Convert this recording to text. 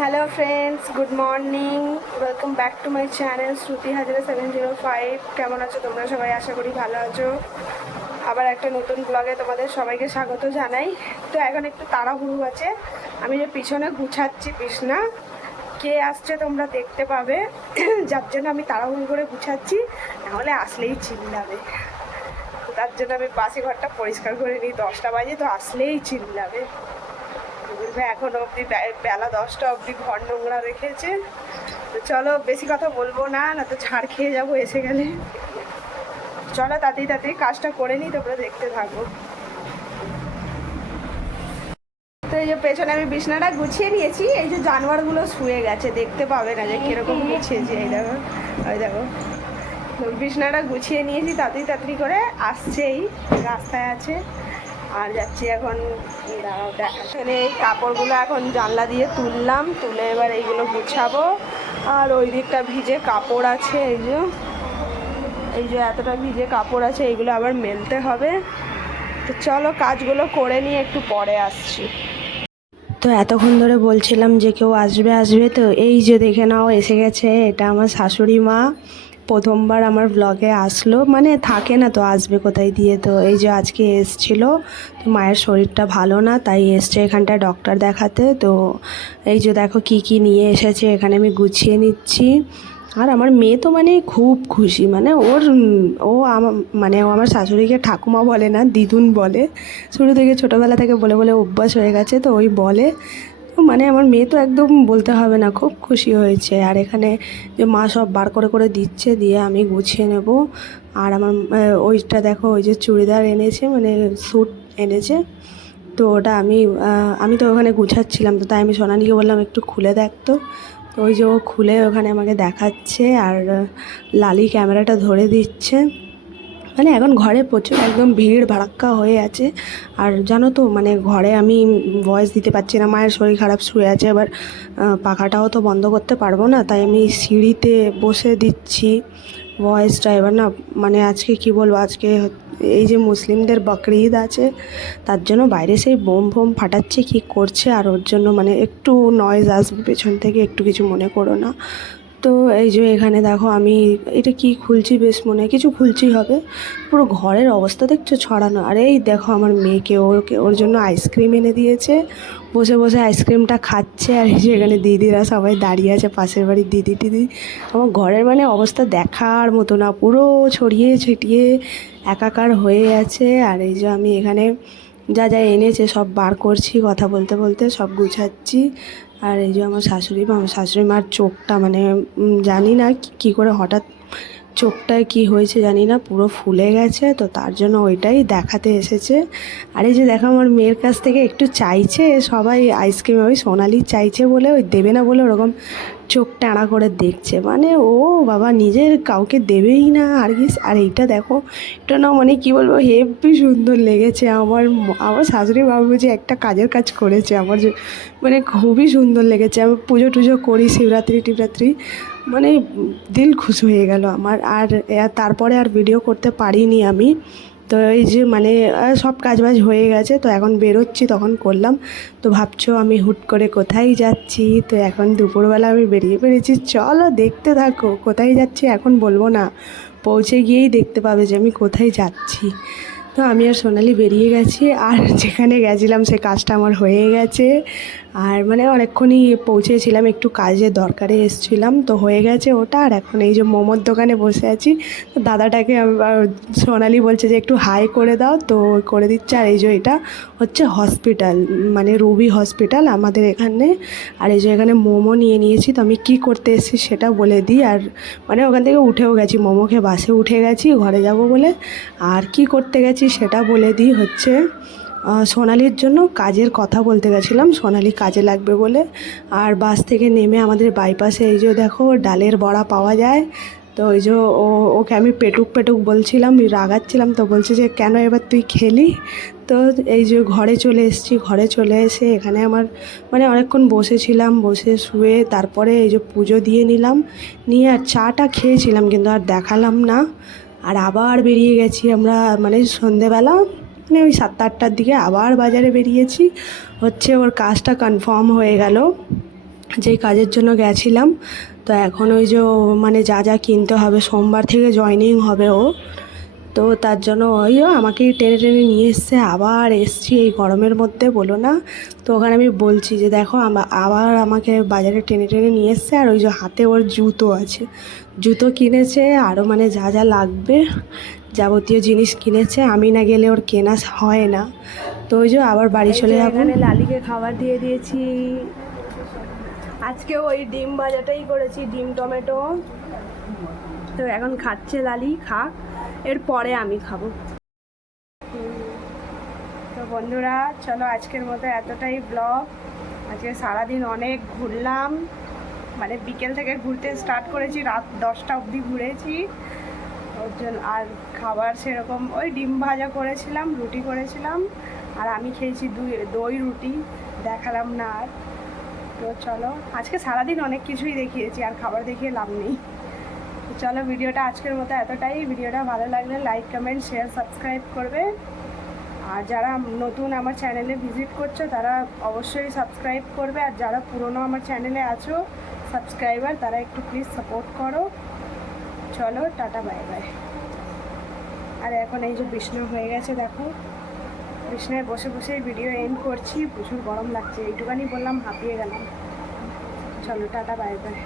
Hello friends, good morning. Welcome back to my channel Shruti Hazra 705। কেমন আছো তোমরা সবাই? আশা করি ভালো আছো। আবার একটা নতুন ব্লগে তোমাদের সবাইকে স্বাগত জানাই। তো এখন একটু তাড়াহুড়ো আছে, আমি যে পিছনে গুছাচ্ছি বিছনা, কে আসছে তোমরা দেখতে পাবে, যার জন্য আমি তাড়াহুড়ো করে গুছাচ্ছি, নাহলে আসলেই চিল্লাবে। তো তার জন্য আমি বাসি ঘরটা পরিষ্কার করে নিই। 10টা বাজে তো আসলেই চিল্লাবে। এখন অবধি বেলা 10টা অবধি ঘর নোংরা রেখেছে। তো চলো, বেশি কথা বলবো না, না তো ঝাড় খেয়ে যাবো এসে গেলে। চলো তাড়াতাড়ি কাজটা করে নিই, তোমরা দেখতে থাকো। তো এই যে পেছনে আমি বিছনাটা গুছিয়ে নিয়েছি। এই যে জানোয়ারগুলো শুয়ে গেছে, দেখতে পাবে না যে কিরকম গুছিয়েছি। এই দেখো, ওই দেখো, বিছনাটা গুছিয়ে নিয়েছি তাড়াতাড়ি করে। আসছেই, রাস্তায় আছে। আর যাচ্ছি এখন, দেখাশোনে এই কাপড়গুলো এখন জানলা দিয়ে তুললাম, তুলে এবার এইগুলো গুছাবো। আর ওই দিকটা ভিজে কাপড় আছে, এই যে এতটা ভিজে কাপড় আছে, এইগুলো আবার মেলতে হবে। তো চলো কাজগুলো করে নিয়ে একটু পরে আসছি। তো এতক্ষণ ধরে বলছিলাম যে কেউ আসবে আসবে, তো এই যে দেখে নাও এসে গেছে। এটা আমার শাশুড়ি মা, প্রথমবার আমার ব্লগে আসলো, মানে থাকে না তো, আসবে কোথায় দিয়ে। তো এই যে আজকে এসছিল, তো মায়ের শরীরটা ভালো না, তাই এসছে এখানটায় ডক্টর দেখাতে। তো এই যে দেখো কি কি নিয়ে এসেছে, এখানে আমি গুছিয়ে নিচ্ছি। আর আমার মেয়ে তো মানে খুব খুশি, মানে ও মানে ও আমার শাশুড়িকে ঠাকুমা বলে না, দিদুন বলে। শুরু থেকে ছোটোবেলা থেকে বলে বলে অভ্যাস হয়ে গেছে, তো ওই বলে। তো মানে আমার মেয়ে তো একদম বলতে হবে না, খুব খুশি হয়েছে। আর এখানে যে মা সব বার করে করে দিচ্ছে, দিয়ে আমি গুছিয়ে নেব। আর আমার ওইটা দেখো, ওই যে চুড়িদার এনেছে, মানে স্যুট এনেছে। তো ওটা আমি তো ওখানে গুছাচ্ছিলাম, তো তাই আমি সোনালিকে বললাম একটু খুলে দেখতো। তো ওই যে ও খুলে ওখানে আমাকে দেখাচ্ছে, আর লালি ক্যামেরাটা ধরে দিচ্ছে। মানে এখন ঘরে প্রচুর একদম ভিড় ভাড়াক্কা হয়ে আছে। আর জানো তো, মানে ঘরে আমি ভয়েস দিতে পারছি না, মায়ের শরীর খারাপ, শুয়ে আছে। এবার পাখাটাও তো বন্ধ করতে পারবো না, তাই আমি সিঁড়িতে বসে দিচ্ছি ভয়েসটা। এবার না, মানে আজকে কি বলবো, আজকে এই যে মুসলিমদের বকরিদ আছে, তার জন্য বাইরে সেই বোম ফোম ফাটাচ্ছে, কি করছে, আর ওর জন্য মানে একটু নয়েজ আসবে পেছন থেকে, একটু কিছু মনে করো না। তো এই যে এখানে দেখো, আমি এটা কি খুলছি, বেশ মনে হয় কিছু খুলছি হবে। পুরো ঘরের অবস্থা দেখছো ছড়ানো। আর এই দেখো আমার মেয়েকে, ওর জন্য আইসক্রিম এনে দিয়েছে, বসে বসে আইসক্রিমটা খাচ্ছে। আর এই যে এখানে দিদিরা সবাই দাঁড়িয়ে আছে, পাশের বাড়ির দিদি টিদি। আমার ঘরের মানে অবস্থা দেখার মতো না, পুরো ছড়িয়ে ছিটিয়ে একাকার হয়ে আছে। আর এই যে আমি এখানে যা যা এনেছে সব বার করছি, কথা বলতে বলতে সব গুছাচ্ছি। আর এই যে আমার শাশুড়ি মার চোখটা, মানে জানি না কী করে হঠাৎ চোখটায় কি হয়েছে জানি না, পুরো ফুলে গেছে, তো তার জন্য ওইটাই দেখাতে এসেছে। আর এই যে দেখো আমার মেয়ের কাছ থেকে একটু চাইছে সবাই আইসক্রিম, ওই সোনালি চাইছে বলে, ওই দেবে না বলে ওরকম চোখ টানা করে দেখছে, মানে ও বাবা নিজের কাউকে দেবেই না আর কি। আর এইটা দেখো, এটা না মানে কি বলবো, হেব্বি সুন্দর লেগেছে আমার। আমার শাশুড়ি ভাববে যে একটা কাজের কাজ করেছে আমার, যে মানে খুবই সুন্দর লেগেছে। আমি পুজো টুজো করি, শিবরাত্রি টিবরাত্রি, মানে দিল খুশ হয়ে গেল আমার। আর তারপরে আর ভিডিও করতে পারিনি আমি। তো এই যে মানে সব কাজবাজ হয়ে গেছে, তো এখন বেরোচ্ছি, তখন করলাম। তো ভাবছো আমি হুট করে কোথায় যাচ্ছি, তো এখন দুপুরবেলা আমি বেরিয়ে পড়েছি। চলো দেখতে থাকো, কোথায় যাচ্ছি এখন বলবো না, পৌঁছে গিয়েই দেখতে পাবে যে আমি কোথায় যাচ্ছি। তো আমি আর সোনালি বেরিয়ে গেছি, আর যেখানে গেছিলাম সে কাজটা আমার হয়ে গেছে। আর মানে অনেকক্ষণই পৌঁছেছিলাম, একটু কাজের দরকারে এসেছিলাম, তো হয়ে গেছে ওটা। আর এখন এই যে মোমোর দোকানে বসে আছি, তো দাদাটাকে সোনালি বলছে যে একটু হাই করে দাও, তো করে দিচ্ছে। আর এই যে এটা হচ্ছে হসপিটাল, মানে রুবি হসপিটাল আমাদের এখানে। আর এই যে এখানে মোমো নিয়ে নিয়েছি, তো আমি কী করতে এসেছি সেটা বলে দিই। আর মানে ওখান থেকে উঠেও গেছি, মোমো খেয়ে বাসে উঠে গেছি ঘরে যাব বলে। আর কি করতে গেছি সেটা বলে দিই, হচ্ছে সোনালির জন্য কাজের কথা বলতে গেছিলাম, সোনালি কাজে লাগবে বলে। আর বাস থেকে নেমে আমাদের বাইপাসে এই যে দেখো ডালের বড়া পাওয়া যায়। তো ওই যে ওকে আমি পেটুক পেটুক বলছিলাম, রাগাচ্ছিলাম, তো বলছে যে কেন এবার তুই খেলি। তো এই যে ঘরে চলে এসেছি, ঘরে চলে এসে এখানে আমার মানে অনেকক্ষণ বসেছিলাম, বসে শুয়ে তারপরে এই যে পুজো দিয়ে নিলাম, নিয়ে আর চাটা খেয়েছিলাম, কিন্তু আর দেখালাম না। আর আবার বেরিয়ে গেছি আমরা, মানে সন্ধেবেলা, মানে ওই 7টা 8টার দিকে আবার বাজারে বেরিয়েছি। হচ্ছে ওর কাজটা কনফার্ম হয়ে গেল, যেই কাজের জন্য গেছিলাম। তো এখন ওই যে মানে যা যা কিনতে হবে, সোমবার থেকে জয়েনিং হবে ও, তো তার জন্য ওইও আমাকেই টেনে টেনে নিয়ে এসছে। আবার এসছি এই গরমের মধ্যে, বলো না। তো ওখানে আমি বলছি যে দেখো আবার আমাকে বাজারে টেনে টেনে নিয়ে এসছে। আর ওই যে হাতে ওর জুতো আছে, জুতো কিনেছে, আরও মানে যা যা লাগবে যাবতীয় জিনিস কিনেছে। আমি না গেলে ওর কেনা হয় না। তো ওই যে আবার বাড়ি চলে যাবো। এখানে লালিকে খাবার দিয়ে দিয়েছি। আজকে ওই ডিম ভাজাটাই করেছি, ডিম টমেটো। তো এখন খাচ্ছে লালি, খাক, এরপরে আমি খাবো। তো বন্ধুরা চলো আজকের মতো এতটাই ব্লগ। আজকে সারাদিন অনেক ঘুরলাম, মানে বিকেল থেকে ঘুরতে স্টার্ট করেছি, রাত 10টা অবধি ঘুরেছি। ওর জন্য আর খাবার সেরকম ওই ডিম ভাজা করেছিলাম, রুটি করেছিলাম, আর আমি খেয়েছি দই রুটি, দেখালাম না আর। তো চলো আজকে সারাদিন অনেক কিছুই দেখিয়েছি, আর খাবার দেখিয়ে লাভ নেই। তো চলো ভিডিওটা আজকের মতো এতটাই। ভিডিওটা ভালো লাগলে লাইক, কমেন্ট, শেয়ার, সাবস্ক্রাইব করবে। আর যারা নতুন আমার চ্যানেলে ভিজিট করছো তারা অবশ্যই সাবস্ক্রাইব করবে। আর যারা পুরনো আমার চ্যানেলে আছো সাবস্ক্রাইবার, তারা একটু প্লিজ সাপোর্ট করো। চলো টাটা, বাই বাই। আর এখন এই যে বিছনা হয়ে গেছে, দেখো বিছনায় বসে বসে ভিডিও এন্ড করছি। প্রচুর গরম লাগছে, এইটুখানি বললাম, হাঁপিয়ে গেলাম। চলো টাটা, বাই বাই।